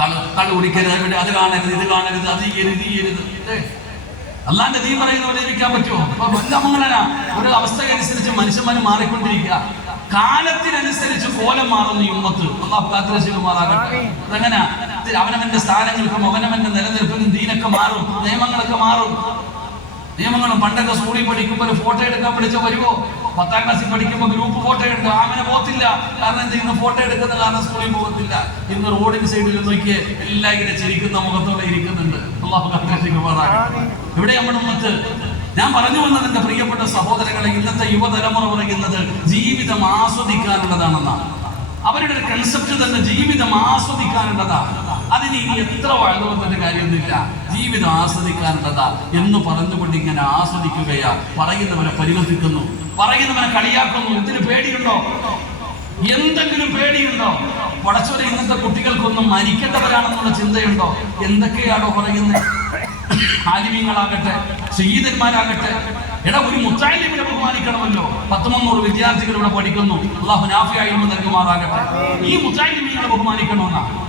കള്ളു കുടിക്കരുത് ഇവിടെ അത് കാണരുത് ഇത് കാണരുത് അത് ചെയ്യരുത് ഇത് ചെയ്യരുത്? അല്ലാണ്ട് നീ പറയുന്ന പോലെ ജീവിക്കാൻ പറ്റുമോ? അപ്പൊ ബന്ധമംഗളന ഒരു അവസ്ഥക്കനുസരിച്ച് മനുഷ്യന്മാർ മാറിക്കൊണ്ടിരിക്കുക. കാലത്തിനനുസരിച്ച് കോലം മാറുന്ന ഉമ്മത്ത്. അള്ളാഹു കാത്തിരശികുമാറാകട്ടെ അതങ്ങനെ? അവനവന്റെ സ്ഥാനങ്ങൾക്കും അവനവന്റെ നിലനിൽപ്പിനും ദീനൊക്കെ മാറും നിയമങ്ങളൊക്കെ മാറും. നിയമങ്ങളും പണ്ടൊക്കെ സ്കൂളിൽ പഠിക്കുമ്പോൾ ഒരു ഫോട്ടോ എടുക്കാൻ പഠിച്ച വരുമോ പത്താം ക്ലാസ്സിൽ പഠിക്കുമ്പോൾ ഗ്രൂപ്പ് ഫോട്ടോ എടുക്കുക അങ്ങനെ പോകത്തില്ല. കാരണം എന്താ ഇന്ന് ഫോട്ടോ എടുക്കുന്ന കാരണം സ്കൂളിൽ പോകത്തില്ല. ഇന്ന് റോഡിന് സൈഡിൽ നോക്കിയേ എല്ലാം ഇങ്ങനെ ചിരിക്കുന്ന മുഖത്തോടെ ഇരിക്കുന്നുണ്ട്. അള്ളാഹു ഇവിടെ നമ്മുടെ ഉമ്മത്ത് ഞാൻ പറഞ്ഞു വന്നത് എന്റെ പ്രിയപ്പെട്ട സഹോദരങ്ങളെ ഇന്നത്തെ യുവതലമുറ പറയുന്നത് ജീവിതം ആസ്വദിക്കാനുള്ളതാണെന്നാണ്. അവരുടെ ഒരു കൺസെപ്റ്റ് തന്നെ ജീവിതം ആസ്വദിക്കാനുള്ളതാ അതിന് ഇനി എത്ര വന്നിട്ട് കാര്യമൊന്നുമില്ല. ജീവിതം ആസ്വദിക്കാനുള്ളതാ എന്ന് പറഞ്ഞുകൊണ്ട് ഇങ്ങനെ ആസ്വദിക്കുകയാ. പറയുന്നവനെ പരിഹസിക്കുന്നു പറയുന്നവനെ കളിയാക്കുന്നു. ഇതിന് പേടിയുണ്ടോ? എന്തെങ്കിലും പേടിയുണ്ടോ? പടച്ചോരെ ഇന്നത്തെ കുട്ടികൾക്കൊന്നും മരിക്കേണ്ടവരാണെന്നുള്ള ചിന്തയുണ്ടോ? എന്തൊക്കെയാണോ പറയുന്നത് ആലിമ്യങ്ങളാകട്ടെ ശഹീദന്മാരാകട്ടെ. എടാ ഒരു മുത്താലിമിനെ ബഹുമാനിക്കണമല്ലോ. പത്ത് മുന്നൂറ് വിദ്യാർത്ഥികൾ ഇവിടെ പഠിക്കുന്നു. അള്ളാഹു നാഫിയായിരുന്നു നൽകുമാറാകട്ടെ. ഈ മുത്താലിമീങ്ങളെ ബഹുമാനിക്കണമെന്നാ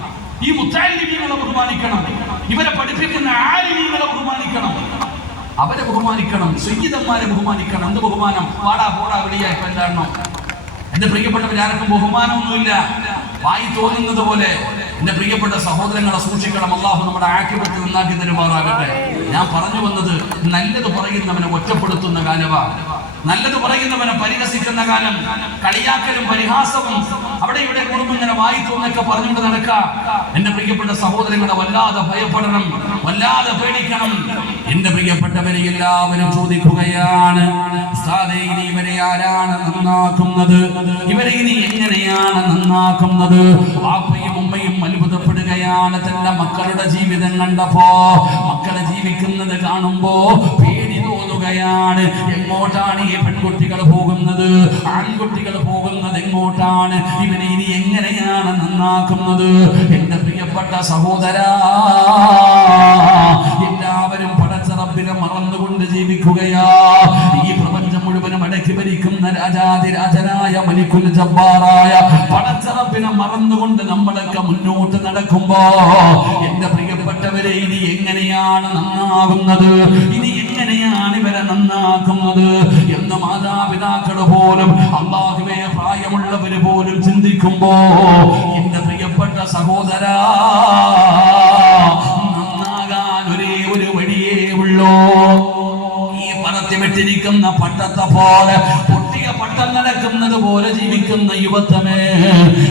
ഈ മുത്താലിമീങ്ങളെ ബഹുമാനിക്കണം. ഇവരെ പഠിപ്പിക്കുന്ന ആലിമീങ്ങളെ ബഹുമാനിക്കണം? അവരെ ബഹുമാനിക്കണം. ശഹീദന്മാരെ ബഹുമാനിക്കണം. എന്ത് ബഹുമാനം? പാടാ പോടാ വിളിയാ ഇപ്പൊ എന്താണോ? എന്റെ പ്രിയപ്പെട്ടവർ ആർക്കും ബഹുമാനമൊന്നുമില്ല. വായി തോന്നുന്നത് പോലെ എന്റെ പ്രിയപ്പെട്ട സഹോദരങ്ങളെ സൂക്ഷിക്കണം. അള്ളാഹു നമ്മുടെ ആക്കിപത്ത് നന്നാക്കി തരുമാറാകട്ടെ. ഞാൻ പറഞ്ഞു വന്നത് നല്ലത് പറയുന്നവനെ ഒറ്റപ്പെടുത്തുന്ന കാലവാ നല്ലത് പറയുന്നവനെ പരിഹസിക്കുന്ന കാലം കളിയാക്കലും പരിഹാസവും അവിടെ ഇവിടെ കുടുംബം ഇങ്ങനെ വായി എന്നൊക്കെ പറഞ്ഞുകൊണ്ട് നടക്ക. എന്റെ പ്രിയപ്പെട്ട സഹോദരങ്ങളെ വല്ലാതെ ഭയപ്പെടണം വല്ലാതെ പേടിക്കണം. എന്റെ പ്രിയപ്പെട്ടവരെ എല്ലാവരും ചോദിക്കുകയാണ് ഇനി ഇവരെ ആരാണ് നന്നാക്കുന്നത്? ഇവരെ ഇനി എങ്ങനെയാണ് നന്നാക്കുന്നത്? വാപ്പയും ഉമ്മയും അത്ഭുതപ്പെടുകയാണ്. തന്റെ മക്കളുടെ ജീവിതം കണ്ടപ്പോ മക്കളെ ജീവിക്കുന്നത് കാണുമ്പോ പേടി തോന്നുകയാണ് എങ്ങോട്ടാണ് ഈ പെൺകുട്ടികൾ പോകുന്നത്? ആൺകുട്ടികൾ പോകുന്നത് എങ്ങോട്ടാണ്? ഇവനെ ഇനി എങ്ങനെയാണ് നന്നാക്കുന്നത്? എന്റെ പ്രിയപ്പെട്ട സഹോദര എല്ലാവരും പടച്ച പടച്ചറപ്പിനെ മറന്നുകൊണ്ട് ജീവിക്കുകയാ. ഈ പ്രപഞ്ചം മുഴുവനും അടക്കി ഭരിക്കുന്ന രാജാതിരാജനായ മലിക്കുൽ ജബ്ബാറായ പടച്ചറപ്പിനെ മറന്നുകൊണ്ട് നമ്മളൊക്കെ മുന്നോട്ട് നടക്കുമ്പോ എന്റെ പ്രിയപ്പെട്ടവരെ ഇനി എങ്ങനെയാണ് നന്നാകുന്നത്? ഇനി എങ്ങനെയാണ് ഇവരെ നന്നാക്കുന്നത് എന്ന് മാതാപിതാക്കൾ പോലും അള്ളാഹുവേ പ്രായമുള്ളവര് പോലും ചിന്തിക്കുമ്പോ എന്റെ പ്രിയപ്പെട്ട സഹോദര നന്നാകാൻ ഒരേ ഒരു വഴിയേ ഉള്ളൂ. ഈ പറത്തിവിട്ടിരിക്കുന്ന പട്ടത്തെ പോലെ പൊട്ടിയ പട്ടം നടക്കുന്നത് പോലെ ജീവിക്കുന്ന യുവത്വമേ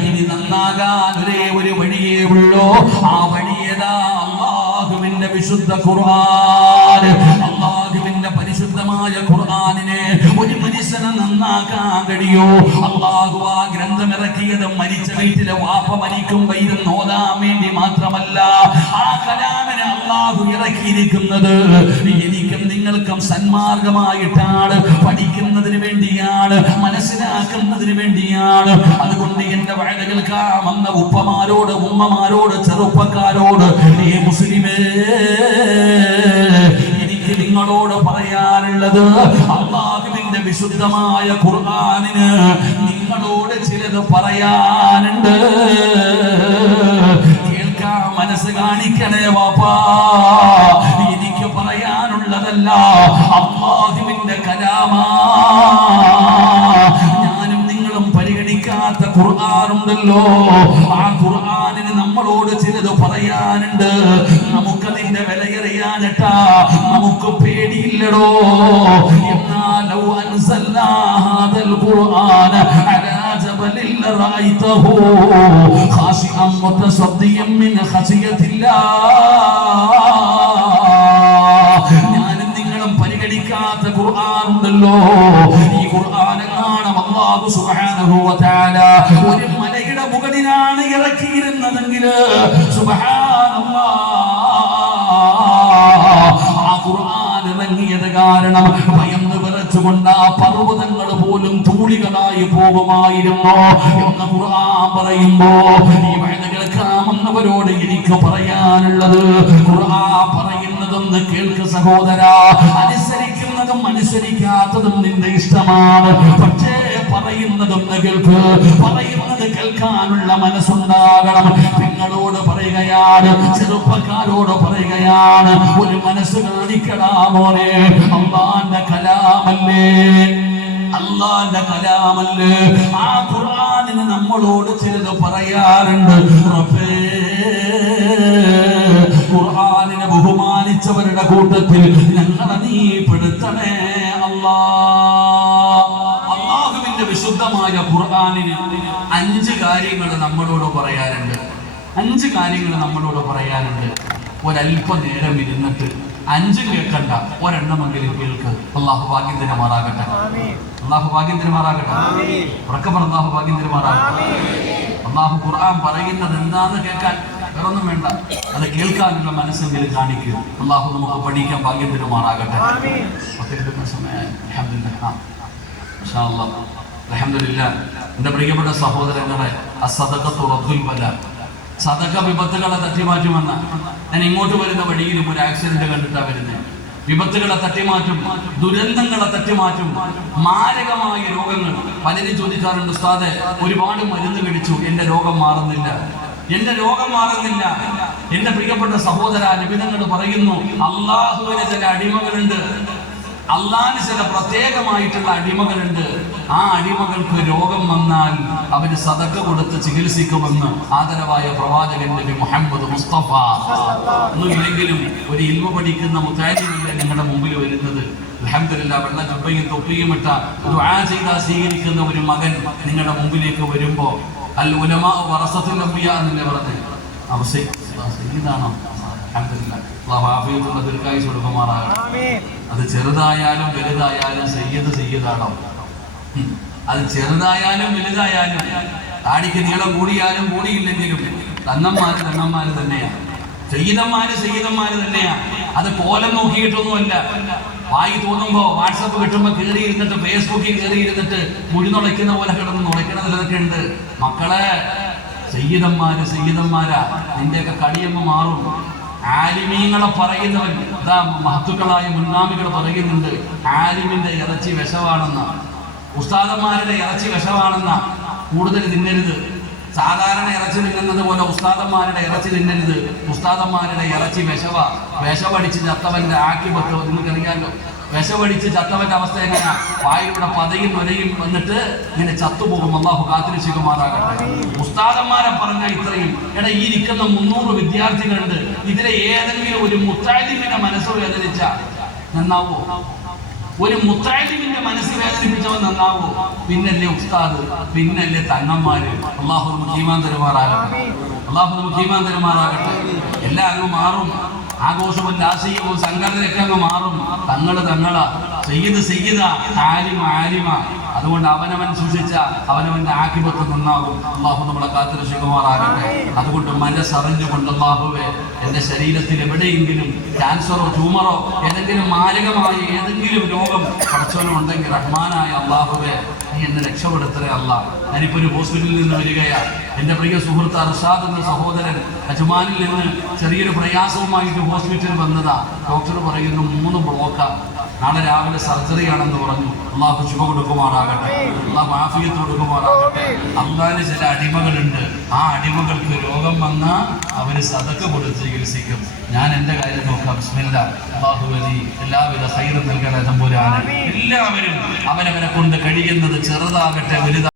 ഇനി നന്നാകാൻ ഒരേ ഒരു വഴിയേ ഉള്ളൂ. ആ വഴിയേതാ അള്ളാഹുവിന്റെ വിശുദ്ധ ഖുർആൻ. പരിശുദ്ധമായ ഖുർആാനിനെ ഒരു മനുഷ്യനെ നന്നാക്കാൻ കഴിയോ? അള്ളാഹു ആ ഗ്രന്ഥം ഇറക്കിയത് മരിച്ച വീട്ടിലെ വാപ്പ മരിക്കുമ്പോ ഇരുന്ന് നോതാൻ വേണ്ടി മാത്രമല്ല ആ കലാമിനെ അള്ളാഹു ഇറക്കിയിരിക്കുന്നത്. എനിക്കും നിങ്ങൾക്കും സന്മാർഗമായിട്ടാണ്. പഠിക്കുന്നതിന് വേണ്ടിയാണ് മനസ്സിലാക്കുന്നതിന് വേണ്ടിയാണ്. അതുകൊണ്ട് എന്റെ വഴകൾക്ക് വന്ന ഉപ്പമാരോട് ഉമ്മമാരോട് ചെറുപ്പക്കാരോട് ഏ മുസ്ലിമേ നിങ്ങളോട് പറയാനുള്ളത് അള്ളാഹുവിന്റെ വിശുദ്ധമായ ഖുർആനിന് നിങ്ങളോട് ചിലത് പറയാനുണ്ട്. കേൾക്കാൻ മനസ്സ് കാണിക്കണേ വാപ്പാ. എനിക്ക് പറയാനുള്ളതല്ല അള്ളാഹുവിന്റെ കലാമാ. ഞാനും നിങ്ങളും പരിഗണിക്കാത്ത ഖുർആാനുണ്ടല്ലോ. ഹാദൽ ഖുർആന അലാ മിൻ ഞാനും നിങ്ങളും പരിഗണിക്കാത്ത ഖുർആൻ ഉണ്ടല്ലോ. ഈ ഖുർആനാണ് അല്ലാഹു സുബ്ഹാനഹു ഒരു മലയുടെ മുകളിലാണ് ഇറക്കിയിരുന്നതെങ്കിൽ സുബ്ഹാനല്ലാഹ് ഇറങ്ങിയത് കാരണം ഭയന്ന് വിറച്ചുകൊണ്ട് ആ പർവതങ്ങൾ പോലും തൂളികളായി പോകുമായിരുന്നു എന്ന് ഖുർആൻ പറയുമ്പോ ഈ വഴുത കേൾക്കാമെന്നവരോട് എനിക്ക് പറയാനുള്ളത്. ഖുർആൻ പറയുന്നതൊന്ന് കേൾക്ക് സഹോദര. അനുസരിക്കുന്നതും അനുസരിക്കാത്തതും നിന്റെ ഇഷ്ടമാണ്. പക്ഷേ പറയുന്നതൊന്ന് കേൾക്കൂ. പറയുന്നത് കേൾക്കാനുള്ള മനസ്സുണ്ടാകണം. നിങ്ങളോട് പറയുകയാണ് ചെറുപ്പക്കാരോട് പറയുകയാണ് ഒരു മനസ്സ് കാണിക്കടാ മോനെ. അള്ളാന്റെ കലാമല്ലേ? അള്ളാന്റെ കലാമല്ലേ? ആ ഖുർആനിന് നമ്മളോട് ചിലത് പറയാറുണ്ട്. റബ്ബേ ഖുർആനിനെ ബഹുമാനിച്ചവരുടെ കൂട്ടത്തിൽ ഞങ്ങളെ നീ പെടുത്തണേ വിശുദ്ധമായ ഖുർആനിന് അഞ്ച് കാര്യങ്ങൾ നമ്മളോട് പറയാനുണ്ട്. അഞ്ച് കാര്യങ്ങൾ നമ്മളോട് പറയാനുണ്ട്. ഒരല്പ നേരം ഇരുന്നിട്ട് അഞ്ച് കേൾക്കണ്ട ഒരെണ്ണമെങ്കിലും കേൾക്ക്. അള്ളാഹു ഭാഗ്യം തരുമാറാകട്ടെ അള്ളാഹു ഭാഗ്യം തരുമാറാകട്ടെ ഉറക്കപ്പറ അള്ളാഹു ഭാഗ്യം തരുമാറാകട്ടെ അള്ളാഹു ഖുർആൻ പറയുന്നത് എന്താന്ന് കേൾക്കാൻ വേറൊന്നും വേണ്ട. അത് കേൾക്കാനുള്ള മനസ്സെങ്കിലും കാണിക്കുക അള്ളാഹു നമുക്ക് പഠിക്കാൻ ഭാഗ്യം തരുമാറാകട്ടെ സമയം. അൽഹംദുലില്ലാ. എന്റെ പ്രിയപ്പെട്ട സഹോദരങ്ങളെ അസദഖത്തു റബ്ദുൽ ബല സദക വിപത്തുകളെ തട്ടിമാറ്റുമെന്ന ഞാൻ ഇങ്ങോട്ട് വരുന്ന വഴിയിലും ഒരു ആക്സിഡന്റ് കണ്ടിട്ടാ വരുന്നത് വിപത്തുകളെ തട്ടിമാറ്റും ദുരന്തങ്ങളെ തട്ടിമാറ്റും മാരകമായ രോഗങ്ങൾ. പലരും ചോദിക്കാറുണ്ട് ഉസ്താദെ ഒരുപാട് മരുന്ന് കഴിച്ചു എന്റെ രോഗം മാറുന്നില്ല. എന്റെ രോഗം മാറുന്നില്ല. എന്റെ പ്രിയപ്പെട്ട സഹോദര നിബിധങ്ങൾ പറയുന്നു അള്ളാഹുവിനെ ചില അടിമകളുണ്ട്. അള്ളാഹിന് ചില പ്രത്യേകമായിട്ടുള്ള അടിമകളുണ്ട്. ആ അടിമകൾക്ക് രോഗം വന്നാൽ അവർ സതക്ക കൊടുത്ത് ചികിത്സിക്കുമെന്ന് ആദരവായ പ്രവാചകൻ നബി മുഹമ്മദ് മുസ്തഫ. ഒന്നുമില്ലെങ്കിലും ഒരു ഇൽമ പഠിക്കുന്ന മുത്താജിമില്ല നിങ്ങളുടെ മുമ്പിൽ വരുന്നത്. അൽഹംദുലില്ലാ വെള്ള ജുബയും തൊപ്പിയും ഇട്ട ദുആ ചെയ്ത സ്വീകരിക്കുന്ന ഒരു മകൻ നിങ്ങളുടെ മുമ്പിലേക്ക് വരുമ്പോ അൽ ഉലമാ വറസത്തുൽ എന്നല്ലേ പറഞ്ഞത് അവസ്ഥ ഇതാണോ? അൽഹംദുലില്ലാ അല്ലാഹു ആഫിയത്തുള്ള ദീർഘായുസ് കൊടുക്കുമാറാകട്ടെ. അത് ചെറുതായാലും വലുതായാലും സയ്യദ് സയ്യദാണോ? അത് ചെറുതായാലും വലുതായാലും താടിക്ക് നീളം കൂടിയാലും കൂടിയില്ലെങ്കിലും തന്നന്മാര് തന്നന്മാര് തന്നെയാണ് സയ്യിദന്മാര് സയ്യിദന്മാര് തന്നെയാണ് അത് കോലം നോക്കിയിട്ടൊന്നുമല്ല. വായി തോന്നുമ്പോ വാട്സപ്പ് കിട്ടുമ്പോ കയറി ഇരുന്നിട്ട് ഫേസ്ബുക്കിൽ കയറി ഇരുന്നിട്ട് മുഴി നുളയ്ക്കുന്ന പോലെ കിടന്ന് നുളയ്ക്കണതിലതൊക്കെ ഉണ്ട്. മക്കളെ സയ്യിദന്മാര് സയ്യിദന്മാരാ. നിന്റെയൊക്കെ കടിയമ്മ മാറും. ആലിമീങ്ങളെ പറയുന്നവൻ ഇതാ മഹത്തുക്കളായ മുന്നാമികൾ പറയുന്നുണ്ട് ആലിമിന്റെ ഇറച്ചി വിഷമാണെന്ന ഉസ്താദന്മാരുടെ ഇറച്ചി വിഷമാണെന്ന കൂടുതൽ തിന്നരുത്. സാധാരണ ഇറച്ചി തിന്നുന്നത് പോലെ ഉസ്താദന്മാരുടെ ഇറച്ചി തിന്നരുത്. ഉസ്താദന്മാരുടെ ഇറച്ചി വിഷവ. വിഷമടിച്ച് ചത്തവന്റെ ആക്കി പറ്റോ നിങ്ങൾക്കറിയാലോ? വിഷമടിച്ച് ചത്തവന്റെ അവസ്ഥ എങ്ങനെയാ? വായിലൂടെ പതയും നൊരയും വന്നിട്ട് ഇങ്ങനെ ചത്തുപോകും. അള്ളാഹു കാത്തിരിച്ചുമാറാകട്ടെ ഉസ്താദന്മാരെ പറഞ്ഞ ഇത്രയും. എടാ ഈ ഇരിക്കുന്ന മുന്നൂറ് വിദ്യാർത്ഥികളുണ്ട്. ഇതിലെ ഏതെങ്കിലും ഒരു മുത്താലിമിന്റെ മനസ്സ് വേദനിച്ച നന്നാവോ? ഒരു മുത്താലിമിന്റെ മനസ്സ് വേദനിപ്പിച്ചവൻ നന്നാവോ? പിന്നല്ലേ ഉസ്താദ് പിന്നല്ലേ തങ്ങന്മാര്. അള്ളാഹു നമുക്ക് ഈമാൻ അള്ളാഹു നമുക്ക് ഈമാൻ തരുമാറാകട്ടെ. മാറും. ആഘോഷവും രാഷ്ട്രീയവും സംഘടനയൊക്കെ അങ്ങ് മാറും. തങ്ങൾ തങ്ങൾ. ചെയ്ത് ചെയ്ത. ആലിമ ആലിമ. അതുകൊണ്ട് അവനവൻ സൂക്ഷിച്ച അവനവന്റെ ആക്കിപത്വം നന്നാകും അള്ളാഹു നമ്മളെ കാത്തിരക്ഷിക്കുമാറാകട്ടെ അതുകൊണ്ട് മനസ്സറിഞ്ഞുകൊണ്ട് അള്ളാഹുവെ എന്റെ ശരീരത്തിൽ എവിടെയെങ്കിലും ക്യാൻസറോ ട്യൂമറോ ഏതെങ്കിലും മാരകമായ ഏതെങ്കിലും രോഗം പടച്ചോനം ഉണ്ടെങ്കിൽ റഹ്മാനായ അള്ളാഹുവെ നീ എന്നെ രക്ഷപ്പെടുത്തലേ അല്ല ഞാനിപ്പോ ഒരു ഹോസ്പിറ്റലിൽ നിന്ന് വരികയാ. എന്റെ പ്രിയ സുഹൃത്ത് അർഷാദ് എന്ന സഹോദരൻ അജ്മാനിൽ നിന്ന് ചെറിയൊരു പ്രയാസവുമായിട്ട് ഹോസ്പിറ്റലിൽ വന്നതാ. ഡോക്ടർ പറയുന്നു മൂന്ന് ബ്ലോക്കാ. നാളെ രാവിലെ സർജറി ആണെന്ന് പറഞ്ഞു. അള്ളാഹു ശുഭ കൊടുക്കുമാറാകട്ടെ. അള്ളാഹ് ആഫിയത്ത് കൊടുക്കുമാറാകട്ടെ. അള്ളാഹിന് ചില അടിമകളുണ്ട്. ആ അടിമകൾക്ക് രോഗം വന്നാൽ അവർ സതക്ക് കൊടുത്ത് ചികിത്സിക്കും. ഞാൻ എന്റെ കാര്യം നോക്കാം. സ്മില്ല അള്ളാഹുബലി എല്ലാവിധ ഹൈറും നൽകണ തമ്പുരാണ് എല്ലാവരും അവനവനെ കൊണ്ട് കഴിയുന്നത് ചെറുതാകട്ടെ വലുതാ